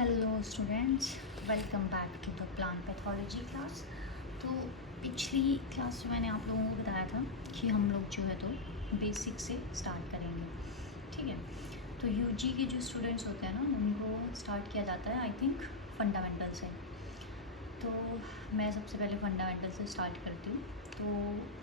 Hello students, welcome back to the plant pathology class. तो पिछली class में मैंने आप लोगों को बताया था कि हम लोग जो है तो बेसिक से स्टार्ट करेंगे। ठीक है, तो यूजी के जो स्टूडेंट्स होते हैं ना उनको स्टार्ट किया जाता है आई थिंक फंडामेंटल से। तो मैं सबसे पहले फंडामेंटल से स्टार्ट करती हूँ। तो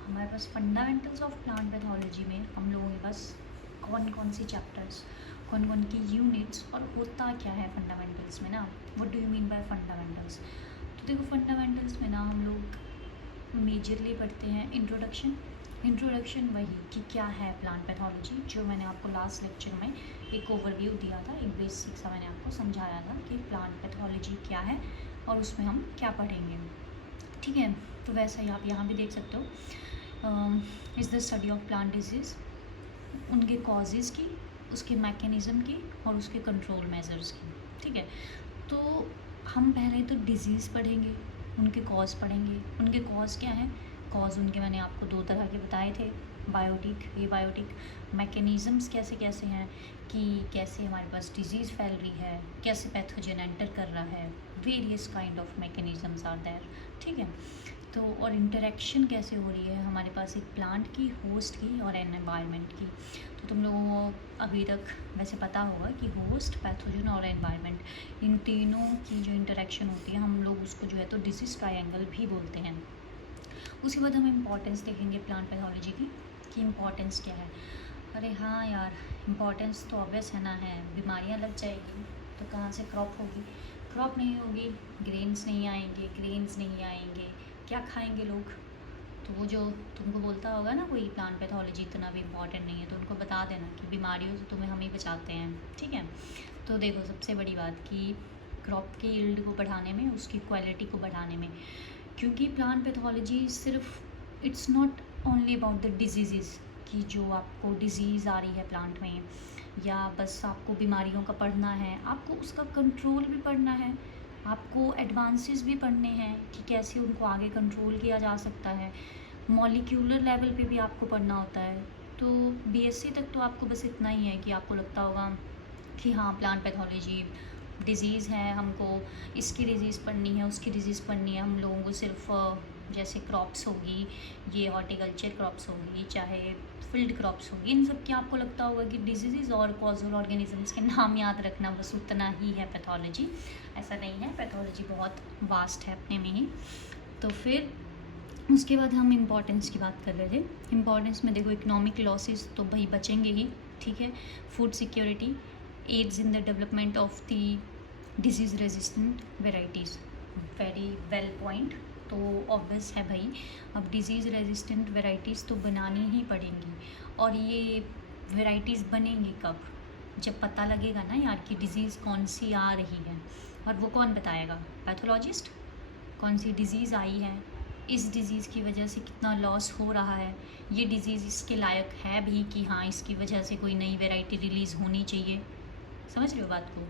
हमारे पास फंडामेंटल्स ऑफ प्लांट पैथोलॉजी में हम लोगों के पास कौन कौन सी चैप्टर्स, कौन कौन की यूनिट्स और होता क्या है फंडामेंटल्स में ना, what do you mean by fundamentals. तो देखो फंडामेंटल्स में ना हम लोग मेजरली पढ़ते हैं इंट्रोडक्शन वही कि क्या है प्लांट पैथोलॉजी, जो मैंने आपको लास्ट लेक्चर में एक ओवरव्यू दिया था, एक बेसिक सा मैंने आपको समझाया था कि प्लांट पैथोलॉजी क्या है और उसमें हम क्या पढ़ेंगे। ठीक है, तो वैसा ही आप यहाँ भी देख सकते हो, is the study of plant disease, उनके कॉजेज़ की, उसके मैकेनिज़्म की और उसके कंट्रोल मेजर्स की। ठीक है, तो हम पहले तो डिजीज़ पढ़ेंगे, उनके कॉज पढ़ेंगे। उनके कॉज क्या हैं? कॉज उनके मैंने आपको दो तरह के बताए थे, बायोटिक, एबायोटिक। मैकेनिज़म्स कैसे कैसे हैं कि कैसे हमारे पास डिजीज़ फैल रही है, कैसे पैथोजन एंटर कर रहा है, various kind of mechanisms are there. ठीक है, तो और इंटरेक्शन कैसे हो रही है हमारे पास एक प्लांट की, होस्ट की और एनवायरनमेंट की। तो तुम लोगों को अभी तक वैसे पता होगा कि होस्ट, पैथोजन और एनवायरनमेंट, इन तीनों की जो इंटरेक्शन होती है हम लोग उसको जो है तो डिसीज़ ट्रायंगल भी बोलते हैं। उसके बाद हम इम्पॉर्टेंस देखेंगे प्लांट पैथोलॉजी की कि इम्पॉर्टेंस क्या है। अरे हाँ यार, इम्पॉर्टेंस तो ऑब्वियस है ना, है बीमारियाँ लग जाएगी तो कहाँ से क्रॉप होगी, क्रॉप नहीं होगी, ग्रेन्स नहीं आएंगे, क्या खाएंगे लोग। तो वो जो तुमको बोलता होगा ना कोई प्लांट पैथोलॉजी इतना भी इम्पॉर्टेंट नहीं है, तो उनको बता देना कि बीमारियों से तुम्हें हम ही बचाते हैं। ठीक है, तो देखो सबसे बड़ी बात कि क्रॉप के यील्ड को बढ़ाने में, उसकी क्वालिटी को बढ़ाने में, क्योंकि प्लांट पैथोलॉजी सिर्फ it's not only about the disease कि जो आपको डिज़ीज़ आ रही है प्लांट में, या बस आपको बीमारियों का पढ़ना है, आपको उसका कंट्रोल भी पढ़ना है, आपको एडवांसेस भी पढ़ने हैं कि कैसे उनको आगे कंट्रोल किया जा सकता है। मॉलिक्यूलर लेवल पे भी आपको पढ़ना होता है। तो बीएससी तक तो आपको बस इतना ही है कि आपको लगता होगा कि हाँ प्लांट पैथोलॉजी डिज़ीज़ है, हमको इसकी डिज़ीज़ पढ़नी है, उसकी डिज़ीज़ पढ़नी है। हम लोगों को सिर्फ जैसे क्रॉप्स होगी, ये हॉर्टिकल्चर क्रॉप्स होगी, चाहे फील्ड क्रॉप्स होगी, इन सब की आपको लगता होगा कि डिजीज़ और कॉजल ऑर्गेनिजम्स के नाम याद रखना बस उतना ही है पैथोलॉजी। ऐसा नहीं है, पैथोलॉजी बहुत वास्ट है अपने में ही। तो फिर उसके बाद हम इम्पॉर्टेंस की बात कर रहे थे। इम्पॉर्टेंस में देखो इकोनॉमिक लॉसेस तो भाई बचेंगे ही, ठीक है। Food security, aids in the development of the disease resistant varieties, very well point. तो ऑब्वियस है भाई, अब डिज़ीज़ रेजिस्टेंट वेराइटीज़ तो बनानी ही पड़ेंगी। और ये वेराइटीज़ बनेंगी कब? जब पता लगेगा ना यार कि डिज़ीज़ कौन सी आ रही है। और वो कौन बताएगा? पैथोलॉजिस्ट। कौन सी डिज़ीज़ आई है, इस डिज़ीज़ की वजह से कितना लॉस हो रहा है, ये डिज़ीज़ इसके लायक है भी कि हाँ इसकी वजह से कोई नई वैरायटी रिलीज़ होनी चाहिए। समझ रहे हो बात को?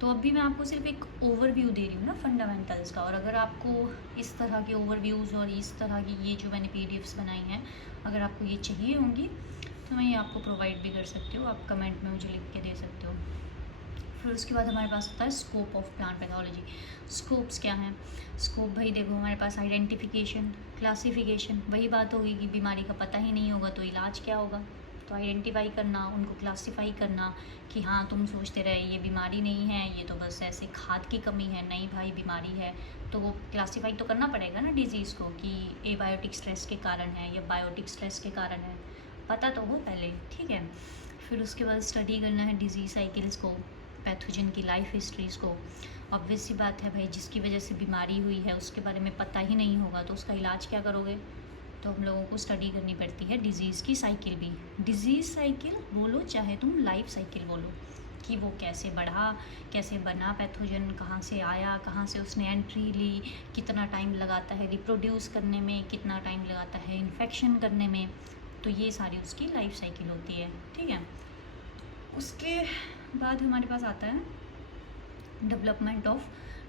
तो अभी मैं आपको सिर्फ एक ओवरव्यू दे रही हूँ ना फंडामेंटल्स का, और अगर आपको इस तरह के ओवरव्यूज़ और इस तरह की ये जो मैंने पीडीएफ्स बनाई हैं, अगर आपको ये चाहिए होंगी तो मैं ये आपको प्रोवाइड भी कर सकती हूँ, आप कमेंट में मुझे लिख के दे सकते हो। फिर उसके बाद हमारे पास होता है scope of plant pathology. Scopes क्या हैं? स्कोप भाई देखो हमारे पास आइडेंटिफिकेशन, क्लासिफिकेशन, वही बात होगी कि बीमारी का पता ही नहीं होगा तो इलाज क्या होगा। तो आइडेंटिफाई करना, उनको क्लासिफाई करना कि हाँ तुम सोचते रहे ये बीमारी नहीं है, ये तो बस ऐसे खाद की कमी है, नहीं भाई बीमारी है। तो वो क्लासिफाई तो करना पड़ेगा ना डिज़ीज़ को कि एबायोटिक स्ट्रेस के कारण है या बायोटिक स्ट्रेस के कारण है, पता तो हो पहले। ठीक है, फिर उसके बाद स्टडी करना है डिजीज़ साइकिल्स को, पैथोजन की लाइफ हिस्ट्रीज़ को। ऑब्वियस सी बात है भाई, जिसकी वजह से बीमारी हुई है उसके बारे में पता ही नहीं होगा तो उसका इलाज क्या करोगे? तो हम लोगों को स्टडी करनी पड़ती है डिज़ीज़ की साइकिल भी। डिज़ीज़ साइकिल बोलो चाहे तुम लाइफ साइकिल बोलो, कि वो कैसे बढ़ा, कैसे बना पैथोजन, कहाँ से आया, कहाँ से उसने एंट्री ली, कितना टाइम लगाता है रिप्रोड्यूस करने में, कितना टाइम लगाता है इन्फेक्शन करने में। तो ये सारी उसकी लाइफ साइकिल होती है। ठीक है, उसके बाद हमारे पास आता है development of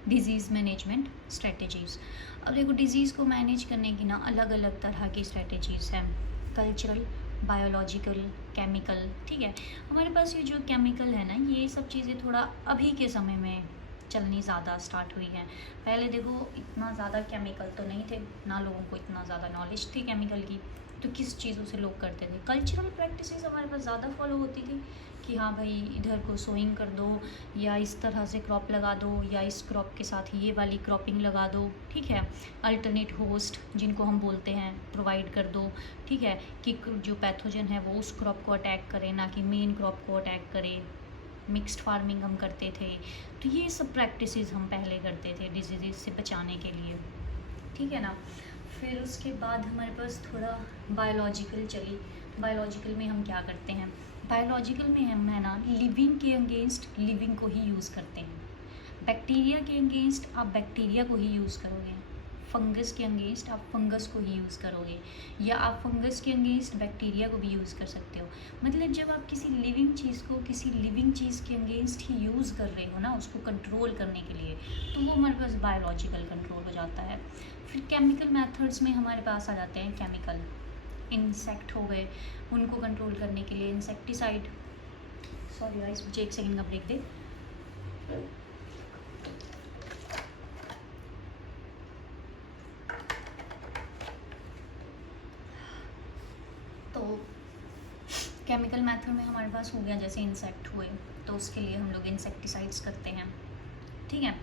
disease management strategies. अब देखो डिज़ीज़ को मैनेज करने की ना अलग अलग तरह की स्ट्रेटजीज़ हैं, कल्चरल, बायोलॉजिकल, केमिकल। ठीक है, हमारे पास ये जो केमिकल है ना, ये सब चीज़ें थोड़ा अभी के समय में चलनी ज़्यादा स्टार्ट हुई हैं। पहले देखो इतना ज़्यादा केमिकल तो नहीं थे, ना लोगों को इतना ज़्यादा नॉलेज थी केमिकल की, तो किस चीज़ों से लोग करते थे, कल्चरल प्रैक्टिसेस हमारे पास ज़्यादा फॉलो होती थी कि हाँ भाई इधर को सोइंग कर दो, या इस तरह से क्रॉप लगा दो, या इस क्रॉप के साथ ये वाली क्रॉपिंग लगा दो, ठीक है। अल्टरनेट होस्ट जिनको हम बोलते हैं प्रोवाइड कर दो, ठीक है, कि जो पैथोजन है वो उस क्रॉप को अटैक करे, ना कि मेन क्रॉप को अटैक करे। मिक्स्ड फार्मिंग हम करते थे, तो ये सब प्रैक्टिसेस हम पहले करते थे डिजीज़ से बचाने के लिए, ठीक है ना। फिर उसके बाद हमारे पास थोड़ा बायोलॉजिकल चली। बायोलॉजिकल में हम क्या करते हैं, बायोलॉजिकल में हम है ना लिविंग के अगेंस्ट लिविंग को ही यूज़ करते हैं। बैक्टीरिया के अगेंस्ट आप बैक्टीरिया को ही यूज़ करोगे, फंगस के अगेंस्ट आप फंगस को ही यूज़ करोगे, या आप फंगस के अगेंस्ट बैक्टीरिया को भी यूज़ कर सकते हो। मतलब जब आप किसी लिविंग चीज़ को किसी लिविंग चीज़ के अगेंस्ट ही यूज़ कर रहे हो ना, उसको कंट्रोल करने के लिए, तो वो हमारे पास बायोलॉजिकल कंट्रोल हो जाता है। फिर केमिकल मेथड्स में हमारे पास आ जाते हैं केमिकल, इंसेक्ट हो गए, उनको कंट्रोल करने के लिए इंसेक्टिसाइड। सॉरी गाइस, मुझे 1 सेकंड का ब्रेक दे। तो केमिकल मेथड में हमारे पास हो गया, जैसे इंसेक्ट हुए तो उसके लिए हम लोग इंसेक्टिसाइड्स करते हैं, ठीक है।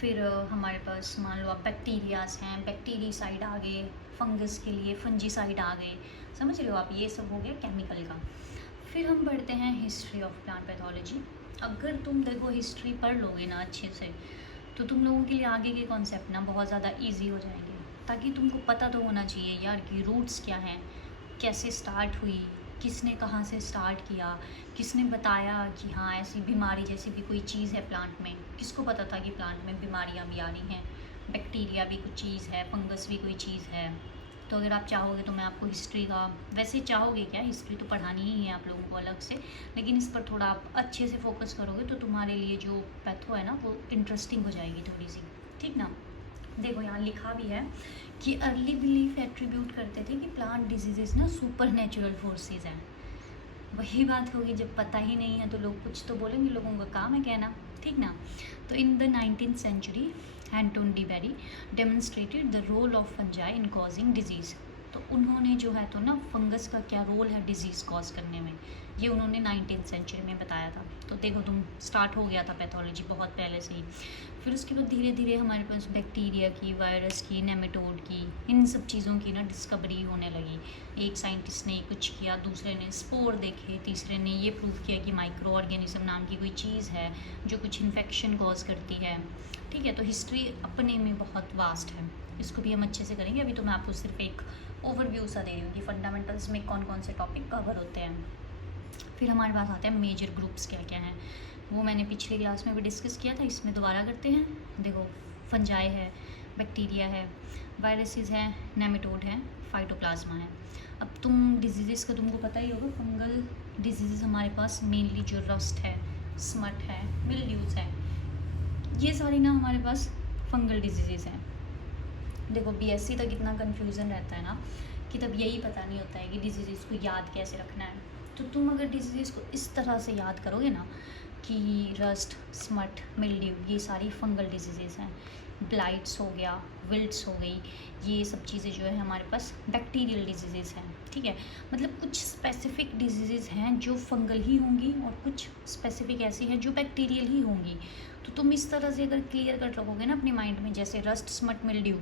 फिर हमारे पास मान लो आप बैक्टीरियाज हैं, बैक्टीरीसाइड आ गए, फंगस के लिए फंजीसाइड आ गए, समझ लो आप, ये सब हो गया केमिकल का। फिर हम पढ़ते हैं हिस्ट्री ऑफ प्लांट पैथोलॉजी। अगर तुम देखो हिस्ट्री पढ़ लोगे ना अच्छे से, तो तुम लोगों के लिए आगे के कॉन्सेप्ट ना बहुत ज़्यादा ईजी हो जाएंगे, ताकि तुमको पता तो होना चाहिए यार कि रूट्स क्या हैं, कैसे स्टार्ट हुई, किसने कहाँ से स्टार्ट किया, किसने बताया कि हाँ ऐसी बीमारी जैसी भी कोई चीज़ है प्लांट में, किसको पता था कि प्लांट में बीमारियाँ भी आ रही हैं, बैक्टीरिया भी कुछ चीज़ है, फंगस भी कोई चीज़ है। तो अगर आप चाहोगे तो मैं आपको हिस्ट्री का, वैसे चाहोगे क्या, हिस्ट्री तो पढ़ानी ही है आप लोगों को अलग से, लेकिन इस पर थोड़ा आप अच्छे से फोकस करोगे तो तुम्हारे लिए जो पैथो है ना वो इंटरेस्टिंग हो जाएगी थोड़ी सी, ठीक ना। देखो यहाँ लिखा भी है कि अर्ली बिलीफ एट्रीब्यूट करते थे कि प्लांट डिजीजेस ना सुपर नेचुरल फोर्सेज हैं। वही बात होगी, जब पता ही नहीं है तो लोग कुछ तो बोलेंगे, लोगों का काम है कहना, ठीक ना। तो in the 19th century Anton de Bary demonstrated the role of fungi in causing disease. तो उन्होंने जो है तो ना फंगस का क्या रोल है डिजीज़ कॉज करने में, ये उन्होंने 19th सेंचुरी में बताया था। तो देखो तुम, स्टार्ट हो गया था पैथोलॉजी बहुत पहले से ही। फिर उसके बाद धीरे धीरे हमारे पास बैक्टीरिया की, वायरस की, नेमेटोड की, इन सब चीज़ों की ना डिस्कवरी होने लगी। एक साइंटिस्ट ने कुछ किया, दूसरे ने स्पोर देखे, तीसरे ने ये प्रूव किया कि माइक्रो ऑर्गेनिज्म नाम की कोई चीज़ है जो कुछ इन्फेक्शन कॉज करती है, ठीक है। तो हिस्ट्री अपने में बहुत वास्ट है, इसको भी हम अच्छे से करेंगे। अभी तो मैं आपको सिर्फ एक ओवरव्यू सा दे रही हूँ कि फंडामेंटल्स में कौन कौन से टॉपिक कवर होते हैं। फिर हमारे पास आते हैं मेजर ग्रुप्स क्या क्या हैं, वो मैंने पिछली क्लास में भी डिस्कस किया था, इसमें दोबारा करते हैं। देखो फंजाई है, बैक्टीरिया है, वायरसेस हैं, नेमेटोड हैं, फाइटोप्लाज्मा है। अब तुम डिजीज़ का तुमको पता ही होगा, फंगल डिजीज़ हमारे पास मेनली जो रस्ट है, स्मट है, मिल्ड्यूज है, ये सारी ना हमारे पास फंगल डिजीज़ हैं। देखो बीएससी तक इतना कन्फ्यूज़न रहता है ना कि तब यही पता नहीं होता है कि डिजीज़ को याद कैसे रखना है। तो तुम अगर डिजीज़ को इस तरह से याद करोगे ना कि रस्ट, स्मट, मिल्ड्यू, ये सारी फंगल डिजीज़ हैं। ब्लाइट्स हो गया, विल्ट्स हो गई, ये सब चीज़ें जो है हमारे पास बैक्टीरियल डिजीज़ हैं, ठीक है। मतलब कुछ स्पेसिफिक डिजीज़ हैं जो फंगल ही होंगी और कुछ स्पेसिफिक ऐसी हैं जो बैक्टीरियल ही होंगी। तो तुम इस तरह से अगर क्लियर कर रखोगे ना अपने माइंड में, जैसे रस्ट, स्मट, मिल्ड्यू,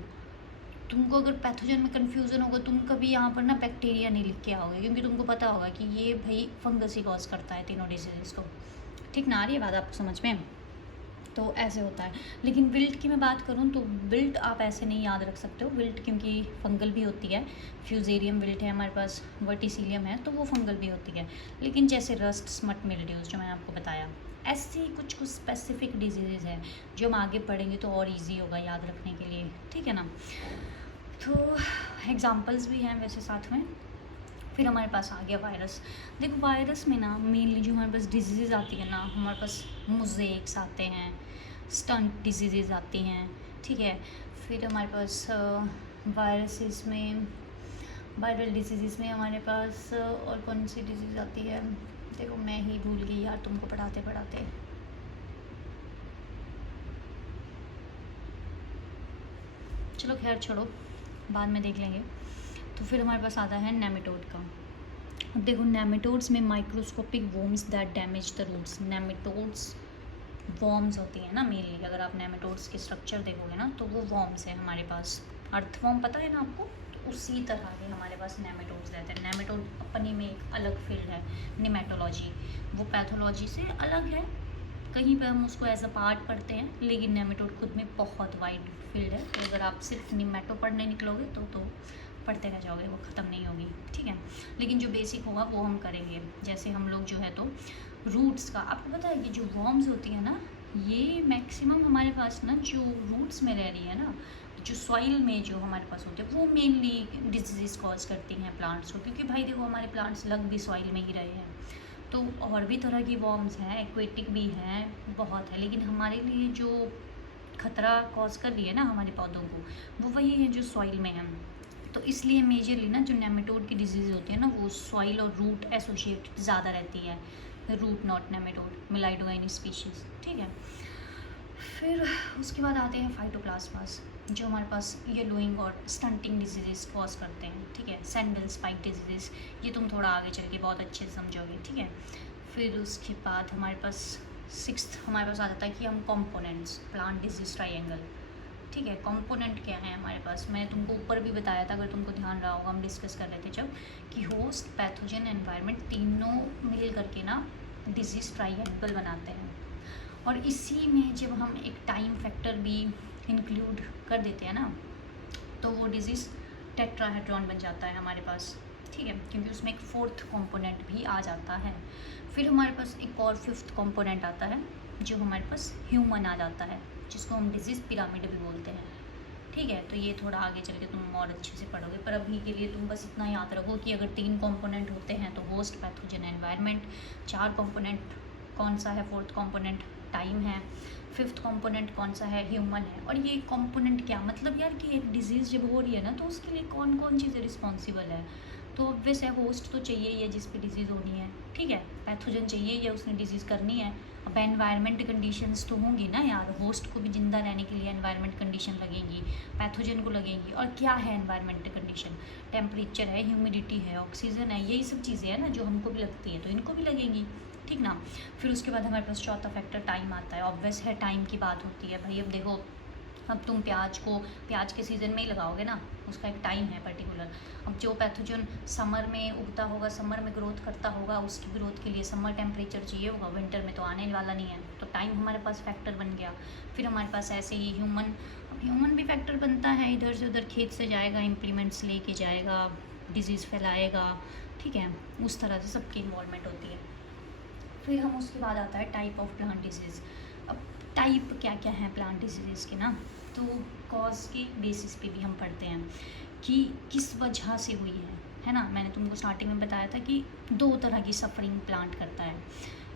तुमको अगर पैथोजन में कन्फ्यूज़न होगा, तुम कभी यहाँ पर ना बैक्टीरिया नहीं लिख के आओगे, क्योंकि तुमको पता होगा कि ये भाई फंगस ही कॉज करता है तीनों डिजीज़ को, ठीक ना। आ रही है बात आपको समझ में? तो ऐसे होता है। लेकिन विल्ट की मैं बात करूँ तो विल्ट आप ऐसे नहीं याद रख सकते हो, विल्ट क्योंकि फंगल भी होती है। फ्यूजेरियम विल्ट है हमारे पास, वर्टिसिलियम है, तो वो फंगल भी होती है। लेकिन जैसे रस्ट, स्मट, मिल्ड्यूज जो मैंने आपको बताया, ऐसी कुछ कुछ स्पेसिफिक डिजीज़ है जो हम आगे पढ़ेंगे तो और ईजी होगा याद रखने के लिए, ठीक है ना। तो एग्जाम्पल्स भी हैं वैसे साथ में। फिर हमारे पास आ गया वायरस। देखो वायरस में ना मेनली जो हमारे पास डिजीज़ आती है ना, हमारे पास मोज़ेक्स आते हैं, स्टंट डिजीज़ आती हैं, ठीक है। फिर हमारे पास वायरसेस में, वायरल डिजीज़ में हमारे पास और कौन सी डिजीज़ आती है, देखो मैं ही भूल गई यार तुमको पढ़ाते पढ़ाते। चलो खैर छोड़ो, बाद में देख लेंगे। तो फिर हमारे पास आता है नेमेटोड का। अब देखो नेमेटोड्स में microscopic worms that damage the roots. Nematodes worms होती है ना मेनली, अगर आप नेमेटोड्स के स्ट्रक्चर देखोगे ना तो वो वॉर्म्स है हमारे पास। अर्थवॉर्म पता है ना आपको, तो उसी तरह के हमारे पास नेमेटोड्स रहते हैं। नेमेटोड अपने में एक अलग फील्ड है निमेटोलॉजी, वो पैथोलॉजी से अलग है, कहीं पे हम उसको एज अ पार्ट पढ़ते हैं, लेकिन नेमेटोड खुद में बहुत वाइड फील्ड है। तो अगर आप सिर्फ निमेटो पढ़ने निकलोगे तो पढ़ते रह जाओगे, वो ख़त्म नहीं होगी, ठीक है। लेकिन जो बेसिक होगा वो हम करेंगे। जैसे हम लोग जो है तो रूट्स का, आपको पता है कि जो वॉर्म्स होती है ना, ये मैक्सिमम हमारे पास ना जो रूट्स में रह रही है ना, जो सॉइल में जो हमारे पास होते हैं, वो मेनली डिजीज़ कॉज करती हैं प्लांट्स को। क्योंकि भाई देखो हमारे प्लांट्स लग भी सॉइल में ही रहे हैं, तो और भी तरह की वॉर्म्स हैं, एक्वेटिक भी हैं, बहुत है, लेकिन हमारे लिए जो खतरा कॉज कर रही है ना हमारे पौधों को, वो वही है जो सॉइल में है। तो इसलिए मेजरली ना जो नेमेटोड की डिजीज़ होती है ना, वो सॉइल और रूट एसोसिएट ज़्यादा रहती है, रूट नॉट नेमेटोड, मिलाइडोगाइनी स्पीशीज़, ठीक है। फिर उसके बाद आते हैं फाइटोप्लाज्मास, जो हमारे पास येलोइंग और स्टंटिंग डिजीज़ कॉज करते हैं, ठीक है। सैंडल स्पाइक डिजीज़, ये तुम थोड़ा आगे चल के बहुत अच्छे से समझोगे, ठीक है। फिर उसके बाद हमारे पास सिक्स्थ हमारे पास आ जाता है कि हम कंपोनेंट्स, प्लांट डिजीज ट्रायंगल, ठीक है। कंपोनेंट क्या है हमारे पास, मैंने तुमको ऊपर भी बताया था, अगर तुमको ध्यान रहा होगा, हम डिस्कस कर रहे थे जब, कि होस्ट, पैथोजन, एनवायरनमेंट तीनों मिल करके ना डिजीज़ ट्रायंगल बनाते हैं। और इसी में जब हम एक टाइम फैक्टर भी इंक्लूड कर देते हैं ना, तो वो डिजीज़ टेट्राहेड्रॉन बन जाता है हमारे पास, ठीक है, क्योंकि उसमें एक फोर्थ कंपोनेंट भी आ जाता है। फिर हमारे पास एक और फिफ्थ कंपोनेंट आता है, जो हमारे पास ह्यूमन आ जाता है, जिसको हम डिजीज़ पिरामिड भी बोलते हैं, ठीक है। तो ये थोड़ा आगे चल के तुम और अच्छे से पढ़ोगे, पर अभी के लिए तुम बस इतना याद रखो कि अगर 3 कंपोनेंट होते हैं तो होस्ट, पैथोजन, एनवायरनमेंट। 4 कंपोनेंट कौन सा है, फोर्थ कंपोनेंट टाइम है, फिफ्थ कंपोनेंट कौन सा है, ह्यूमन है। और ये कंपोनेंट क्या मतलब यार, कि एक डिजीज़ जब हो रही है ना, तो उसके लिए कौन कौन चीज़ें रिस्पॉन्सिबल है। तो ऑब्वियस है, होस्ट तो चाहिए ही है जिस पे डिजीज़ होनी है, ठीक है। पैथोजन चाहिए या उसने डिजीज़ करनी है। अब एनवायरनमेंट कंडीशंस तो होंगी ना यार, होस्ट को भी जिंदा रहने के लिए एनवायरनमेंट कंडीशन लगेंगी, पैथोजन को लगेंगी। और क्या है एनवायरनमेंट कंडीशन, टेम्परेचर है, ह्यूमिडिटी है, ऑक्सीजन है, यही सब चीज़ें हैं ना जो हमको भी लगती है, तो इनको भी लगेंगी, ठीक ना। फिर उसके बाद हमारे पास चौथा फैक्टर टाइम आता है। ऑब्वियस है, टाइम की बात होती है भाई। अब देखो, अब तुम प्याज के सीज़न में ही लगाओगे ना, उसका एक टाइम है पर्टिकुलर। अब जो पैथोजन समर में उगता होगा, समर में ग्रोथ करता होगा, उसकी ग्रोथ के लिए समर टेम्परेचर चाहिए होगा, विंटर में तो आने वाला नहीं है, तो टाइम हमारे पास फैक्टर बन गया। फिर हमारे पास ऐसे ही ह्यूमन भी फैक्टर बनता है, इधर से उधर खेत से जाएगा, इम्प्लीमेंट्स लेके जाएगा, डिजीज़ फैलाएगा, ठीक है, उस तरह से सबकी इन्वॉल्वमेंट होती है। फिर हम उसके बाद आता है टाइप ऑफ प्लांट डिजीज़। अब टाइप क्या क्या है प्लांट डिजीज़ के ना, तो कॉज के बेसिस पे भी हम पढ़ते हैं कि किस वजह से हुई है ना। मैंने तुमको स्टार्टिंग में बताया था कि 2 तरह की सफरिंग प्लांट करता है,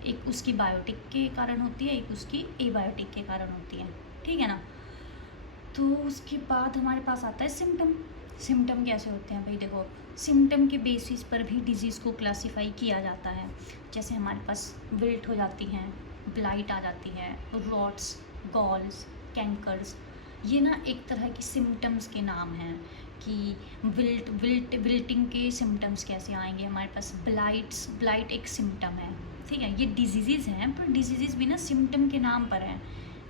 एक उसकी बायोटिक के कारण होती है, एक उसकी एबायोटिक के कारण होती है, ठीक है ना। तो उसके बाद हमारे पास आता है सिम्टम कैसे होते हैं भाई, देखो सिम्टम के बेसिस पर भी डिजीज़ को क्लासीफाई किया जाता है। जैसे हमारे पास विल्ट हो जाती हैं, ब्लाइट आ जाती है, रॉट्स, गॉल्स, कैंकर्स, ये ना एक तरह की सिम्टम्स के नाम हैं। कि विल्टिंग के सिम्टम्स कैसे आएंगे हमारे पास, ब्लाइट एक सिम्टम है, ठीक है। ये डिजीज़ हैं, पर डिजीज़ भी ना सिम्टम के नाम पर हैं।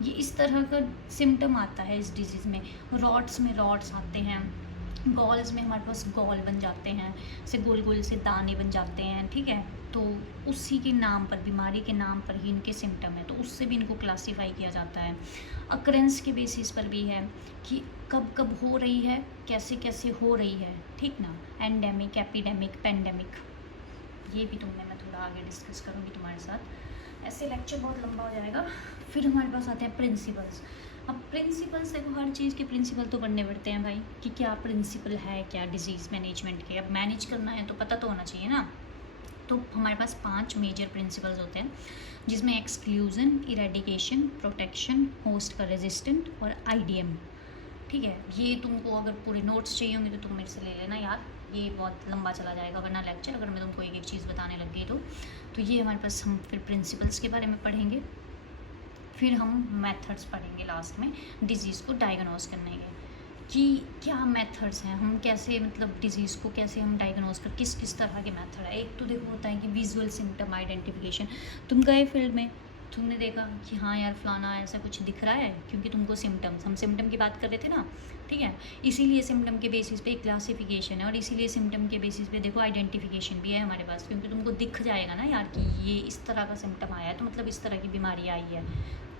ये इस तरह का सिम्टम आता है इस डिजीज़ में। रॉट्स में रॉट्स आते हैं, गॉल्स में हमारे पास गॉल बन जाते हैं, से गोल गोल से दाने बन जाते हैं, ठीक है। तो उसी के नाम पर, बीमारी के नाम पर ही इनके सिम्टम है, तो उससे भी इनको क्लासीफाई किया जाता है। अकरेंस के बेसिस पर भी है कि कब कब हो रही है, कैसे कैसे हो रही है, ठीक ना। एंडेमिक, एपिडेमिक, पेंडेमिक, ये भी तुमने मैं थोड़ा आगे डिस्कस करूँगी तुम्हारे साथ, ऐसे लेक्चर बहुत लंबा हो जाएगा। फिर हमारे पास आते हैं प्रिंसिपल्स। अब प्रिंसिपल्स देखो, हर चीज़ के प्रिंसिपल तो पढ़ने पड़ते हैं भाई, कि क्या प्रिंसिपल है क्या डिजीज़ मैनेजमेंट के। अब मैनेज करना है तो पता तो होना चाहिए ना। तो हमारे पास 5 मेजर प्रिंसिपल्स होते हैं, जिसमें एक्सक्लूजन, इरेडिकेशन, प्रोटेक्शन, होस्ट का रेजिस्टेंट और आईडीएम, ठीक है। ये तुमको अगर पूरे नोट्स चाहिए होंगे तो तुम मेरे से ले लेना यार, ये बहुत लंबा चला जाएगा वरना लेक्चर, अगर मैं तुमको एक एक चीज़ बताने लग गई तो ये हमारे पास, हम फिर प्रिंसिपल्स के बारे में पढ़ेंगे। फिर हम मेथड्स पढ़ेंगे लास्ट में डिजीज़ को डायग्नोज करने के, कि क्या मेथड्स हैं, हम कैसे मतलब डिजीज़ को कैसे हम डायग्नोज कर, किस किस तरह के मेथड है। एक तो देखो होता है कि विजुअल सिम्टम आइडेंटिफिकेशन। तुम गए फील्ड में, तुमने देखा कि हाँ यार फलाना ऐसा कुछ दिख रहा है, क्योंकि तुमको सिम्टम्स, हम सिम्टम की बात कर रहे थे ना, ठीक है। इसीलिए सिम्टम के बेसिस पे एक क्लासिफिकेशन है, और इसीलिए सिम्टम के बेसिस पे देखो आइडेंटिफिकेशन भी है हमारे पास, क्योंकि तुमको दिख जाएगा ना यार कि ये इस तरह का सिम्टम आया है, तो मतलब इस तरह की बीमारी आई है,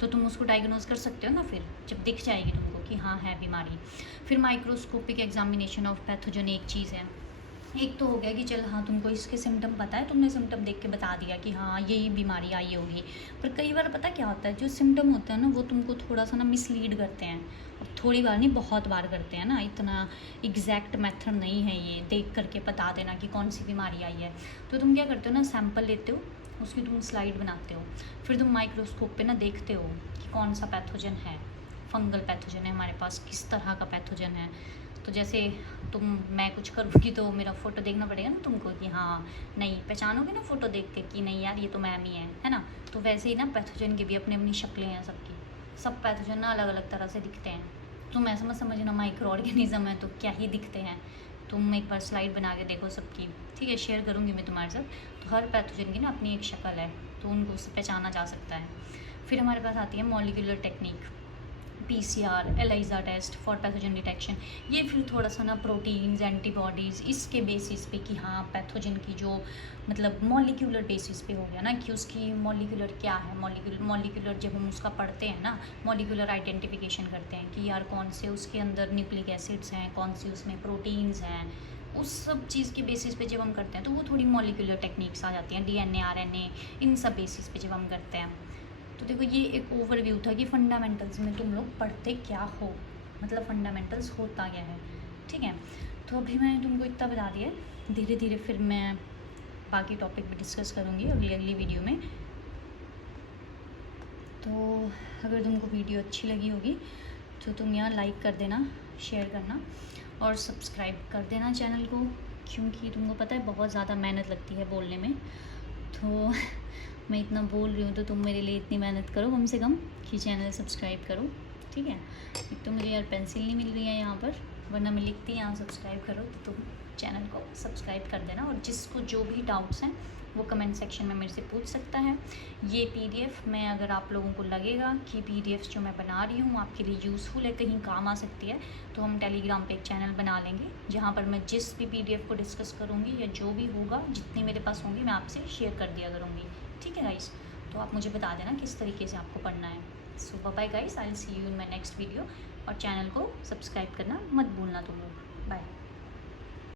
तो तुम उसको डायग्नोज कर सकते हो ना फिर जब दिख जाएगी तुमको कि हाँ है बीमारी। फिर माइक्रोस्कोपिक एग्जामिनेशन ऑफ पैथोजन एक चीज़ है। एक तो हो गया कि चल हाँ तुमको इसके सिम्टम पता है, तुमने सिम्टम देख के बता दिया कि हाँ यही बीमारी आई होगी। पर कई बार पता क्या होता है, जो सिम्टम होते हैं ना वो तुमको थोड़ा सा ना मिसलीड करते हैं। अब थोड़ी बार नहीं, बहुत बार करते हैं ना, इतना एग्जैक्ट मेथड नहीं है ये देख करके बता देना कि कौन सी बीमारी आई है। तो तुम क्या करते हो ना, सैंपल लेते हो, उसकी तुम स्लाइड बनाते हो, फिर तुम माइक्रोस्कोप पे ना देखते हो कि कौन सा पैथोजन है, फंगल पैथोजन है हमारे पास, किस तरह का पैथोजन है। तो जैसे मैं कुछ करूँगी तो मेरा फ़ोटो देखना पड़ेगा ना तुमको कि हाँ नहीं, पहचानोगे ना फ़ोटो देख के कि नहीं यार ये तो मैम ही है ना। तो वैसे ही ना पैथोजन की भी अपनी अपनी शक्लें हैं सबकी, सब पैथोजन ना अलग अलग तरह से दिखते हैं। तुम ऐसा मत समझना माइक्रो ऑर्गेनिज्म है तो क्या ही दिखते हैं। तुम एक बार स्लाइड बना के देखो सबकी, ठीक है, शेयर करूँगी मैं तुम्हारे साथ। तो हर पैथोजन की ना अपनी एक शक्ल है, तो उनको उससे पहचाना जा सकता है। फिर हमारे पास आती है molecular technique, PCR, ELISA test for pathogen detection. ये फिर थोड़ा सा ना प्रोटीन्स, एंटीबॉडीज़, इसके बेसिस पे कि हाँ पैथोजन की जो मतलब मॉलिक्यूलर बेसिस पे हो गया ना कि उसकी मॉलिक्यूलर क्या है, मॉलिक्यूलर जब हम उसका पढ़ते हैं ना, मॉलिक्यूलर आइडेंटिफिकेशन करते हैं कि यार कौन से उसके अंदर न्यूक्लिक एसिड्स हैं, कौन सी उसमें प्रोटीन्स हैं, उस सब चीज़ के बेसिस पे जब हम करते हैं तो वो थोड़ी मॉलिक्यूलर टेक्निक्स आ जाती हैं, DNA, RNA, इन सब बेसिस पे जब हम करते हैं। तो देखो ये एक ओवरव्यू था कि फंडामेंटल्स में तुम लोग पढ़ते क्या हो, मतलब फंडामेंटल्स होता क्या है, ठीक है। तो अभी मैंने तुमको इतना बता दिया है, धीरे धीरे फिर मैं बाकी टॉपिक भी डिस्कस करूँगी अगली वीडियो में। तो अगर तुमको वीडियो अच्छी लगी होगी तो तुम यहाँ लाइक कर देना, शेयर करना और सब्सक्राइब कर देना चैनल को, क्योंकि तुमको पता है बहुत ज़्यादा मेहनत लगती है बोलने में। तो मैं इतना बोल रही हूँ तो तुम मेरे लिए इतनी मेहनत करो कम से कम कि चैनल सब्सक्राइब करो, ठीक है। एक तो मुझे यार पेंसिल नहीं मिल रही है यहाँ पर, वरना मैं लिखती यहाँ सब्सक्राइब करो, तो तुम चैनल को सब्सक्राइब कर देना। और जिसको जो भी डाउट्स हैं वो कमेंट सेक्शन में मेरे से पूछ सकता है। ये PDF मैं, अगर आप लोगों को लगेगा कि PDFs जो मैं बना रही हूँ आपके लिए यूज़फुल है, कहीं काम आ सकती है, तो हम टेलीग्राम पे एक चैनल बना लेंगे जहाँ पर मैं जिस भी PDF को डिस्कस करूँगी या जो भी होगा, जितनी मेरे पास होंगी मैं आपसे शेयर कर दिया करूँगी, ठीक है गाइस। तो आप मुझे बता देना किस तरीके से आपको पढ़ना है। So bye guys, I will see you in my next video. और चैनल को सब्सक्राइब करना मत भूलना तुम लोग।